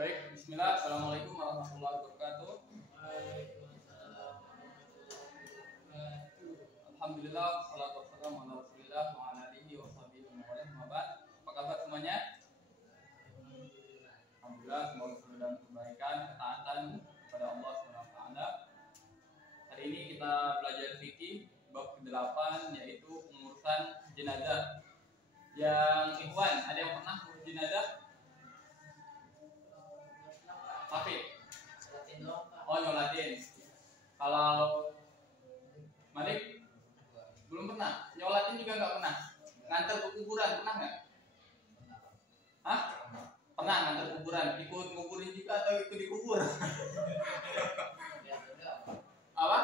Baik, bismillah. Assalamualaikum warahmatullahi wabarakatuh. Alhamdulillah, salatu wassalamu ala Rasulillah wa ala alihi wa sahbihi wa man wala. Apa kabar semuanya? Alhamdulillah, semoga selalu dalam kebaikan, ketaatan kepada Allah Subhanahu wa taala. Hari ini kita belajar fikih bab ke-8, yaitu pengurusan jenazah. Yang ikhwan, ada yang pernah ngurus jenazah? Hafid? Oh, nyolatin. Kalau Malik? Belum pernah. Nyolatin juga nggak pernah. Ngantar ke kuburan pernah nggak? Hah? Pernah ngantar kuburan. Ikut nguburin juga atau ikut dikubur? Apa?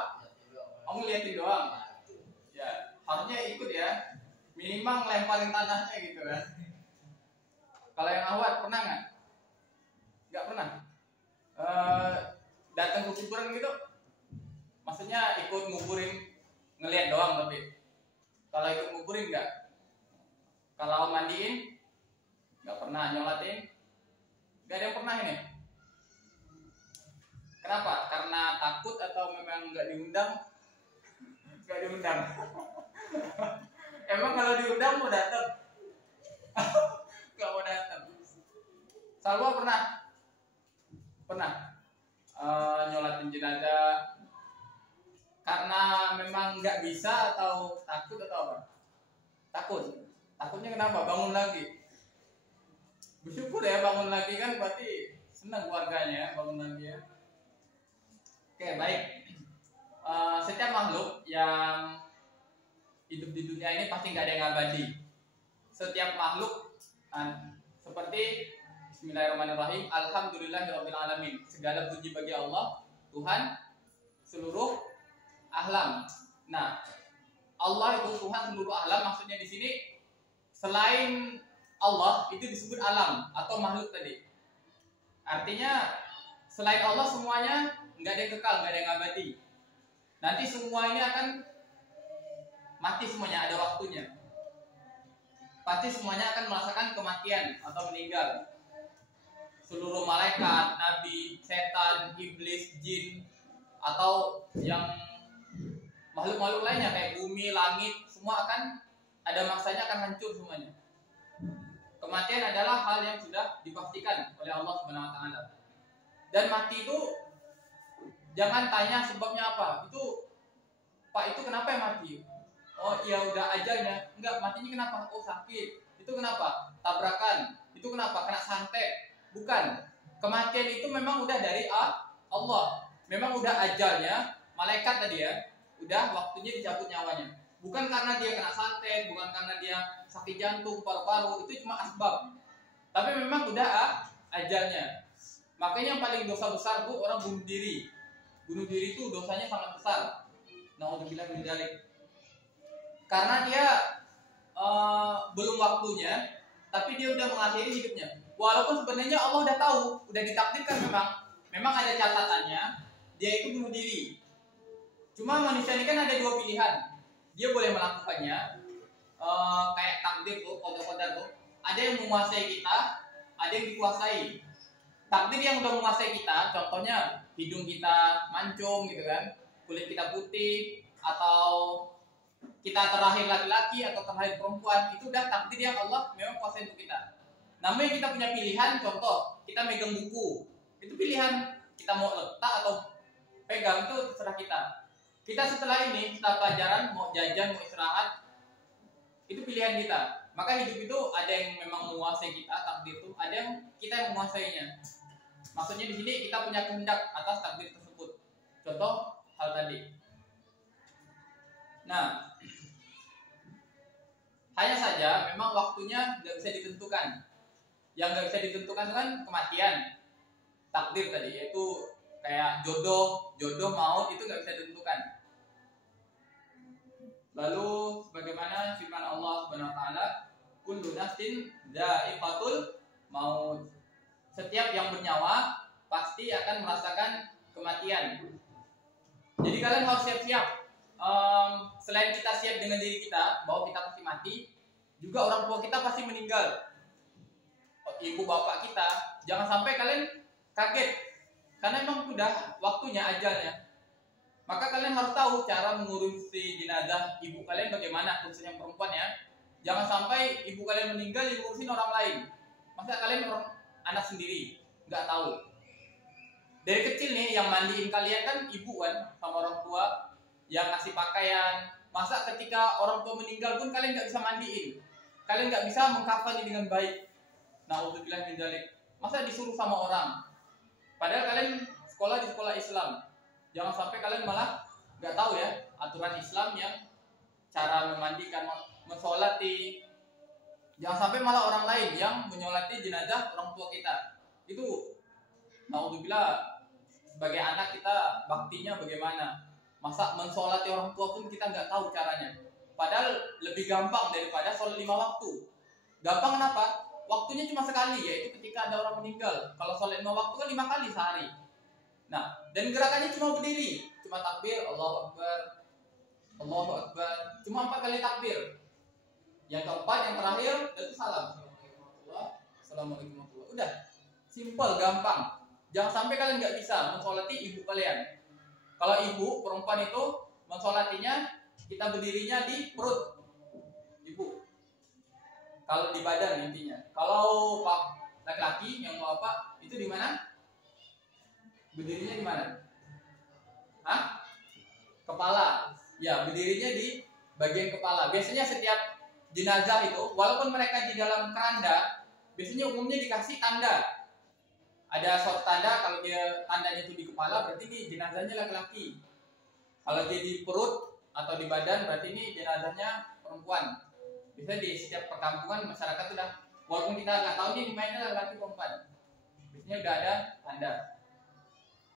Oh, ngeliatin doang. Ya, harusnya ikut ya. Minimal lemparin tanahnya gitu kan. Kalau yang awal pernah nggak? Nggak pernah. Datang ke kuburan gitu, maksudnya ikut nguburin, ngeliat doang. Tapi kalau ikut nguburin nggak? Kalau mandiin nggak pernah, nyolatin nggak ada yang pernah ini. Kenapa? Karena takut atau memang nggak diundang? Nggak diundang. Emang kalau diundang mau datang? Nggak mau datang. Salwa pernah? Pernah nyolatin jenazah karena memang nggak bisa atau takut atau apa? Takut. Takutnya kenapa? Bangun lagi. Bersyukur ya bangun lagi, kan berarti senang keluarganya bangun lagi ya. Oke, baik. Setiap makhluk yang hidup di dunia ini pasti nggak ada yang abadi. Setiap makhluk seperti Bismillahirrahmanirrahim. Alhamdulillahirabbil alamin. Segala puji bagi Allah, Tuhan seluruh alam. Nah, Allah itu Tuhan seluruh alam, maksudnya di sini selain Allah itu disebut alam atau makhluk tadi. Artinya selain Allah semuanya nggak ada yang kekal, nggak ada yang abadi. Nanti semua ini akan mati semuanya, ada waktunya. Pasti semuanya akan merasakan kematian atau meninggal. Seluruh malaikat, nabi, setan, iblis, jin, atau yang makhluk-makhluk lainnya kayak bumi, langit, semua akan ada masanya, akan hancur semuanya. Kematian adalah hal yang sudah dipastikan oleh Allah Subhanahu wa taala. Dan mati itu jangan tanya sebabnya apa. Itu Pak, itu kenapa yang mati? Oh iya, udah ajalnya. Enggak, matinya kenapa? Oh sakit. Itu kenapa? Tabrakan. Itu kenapa? Kena santet. Bukan. Kematian itu memang udah dari Allah. Memang udah ajalnya. Malaikat tadi ya, udah waktunya dicabut nyawanya. Bukan karena dia kena santet, bukan karena dia sakit jantung, paru-paru. Itu cuma asbab. Tapi memang udah ajalnya. Makanya yang paling dosa besar bu, orang bunuh diri. Bunuh diri itu dosanya sangat besar. Nauzubillah min dzalik. Karena dia belum waktunya, tapi dia udah mengakhiri hidupnya. Walaupun sebenarnya Allah udah tahu, udah ditakdirkan, memang ada catatannya, dia itu bunuh diri. Cuma manusia ini kan ada dua pilihan. Dia boleh melakukannya, kayak takdir tuh, qada tuh. Ada yang menguasai kita, ada yang dikuasai. Takdir yang udah menguasai kita, contohnya hidung kita mancung gitu kan, kulit kita putih, atau kita terlahir laki-laki atau terlahir perempuan, itu udah takdir yang Allah memang kuasai untuk kita. Namun kita punya pilihan, contoh kita megang buku, itu pilihan kita mau letak atau pegang, itu terserah kita. Kita setelah ini, setelah pelajaran mau jajan, mau istirahat, itu pilihan kita. Maka hidup itu ada yang memang menguasai kita, takdir itu, ada yang kita yang menguasainya. Maksudnya di sini kita punya kehendak atas takdir tersebut. Contoh hal tadi. Nah, hanya saja memang waktunya nggak bisa ditentukan. Yang nggak bisa ditentukan kan kematian, takdir tadi, yaitu kayak jodoh maut, itu nggak bisa ditentukan. Lalu sebagaimana firman Allah Subhanahu wa taala, kullu nafsin dha'iqatul maut. Setiap yang bernyawa pasti akan merasakan kematian. Jadi kalian harus siap-siap. Selain kita siap dengan diri kita bahwa kita pasti mati, juga orang tua kita pasti meninggal. Ibu bapak kita, jangan sampai kalian kaget karena emang udah waktunya ajalnya. Maka kalian harus tahu cara mengurusi jenazah ibu kalian bagaimana, khususnya perempuan ya. Jangan sampai ibu kalian meninggal diurusin orang lain. Masa kalian anak sendiri nggak tahu. Dari kecil nih yang mandiin kalian kan ibu kan sama orang tua, yang ngasih pakaian. Masa ketika orang tua meninggal pun kalian nggak bisa mandiin, kalian nggak bisa mengkafani dengan baik. Na'udzubillah min dzalik. Masa disuruh sama orang? Padahal kalian sekolah di sekolah Islam. Jangan sampai kalian malah nggak tahu ya aturan Islam yang cara memandikan, mensolati. Jangan sampai malah orang lain yang menyolati jenazah orang tua kita. Itu na'udzubillah, sebagai anak kita baktinya bagaimana? Masa mensolati orang tua pun kita nggak tahu caranya. Padahal lebih gampang daripada sholat 5 waktu. Gampang kenapa? Waktunya cuma sekali, yaitu ketika ada orang meninggal. Kalau sholat 5 waktu kan 5 kali sehari. Nah, dan gerakannya cuma berdiri, cuma takbir, Allahu Akbar, Allahu Akbar, cuma 4 kali takbir. Yang keempat, yang terakhir, itu salam. Assalamualaikum warahmatullahi. Udah, simple, gampang. Jangan sampai kalian nggak bisa mensolati ibu kalian. Kalau ibu perempuan itu mensolatinya, kita berdirinya di perut ibu. Kalau di badan intinya. Kalau laki-laki yang mau apa, itu di mana? Berdirinya di mana? Hah? Kepala. Ya, berdirinya di bagian kepala. Biasanya setiap jenazah itu, walaupun mereka di dalam keranda, biasanya umumnya dikasih tanda. Ada suatu tanda, kalau dia tandanya itu di kepala, berarti ini jenazahnya laki-laki. Kalau dia di perut atau di badan, berarti ini jenazahnya perempuan. Biasanya di setiap perkampungan masyarakat sudah, walaupun kita nggak tahu nih mainnya laki-laki perempuan, biasanya udah ada tanda.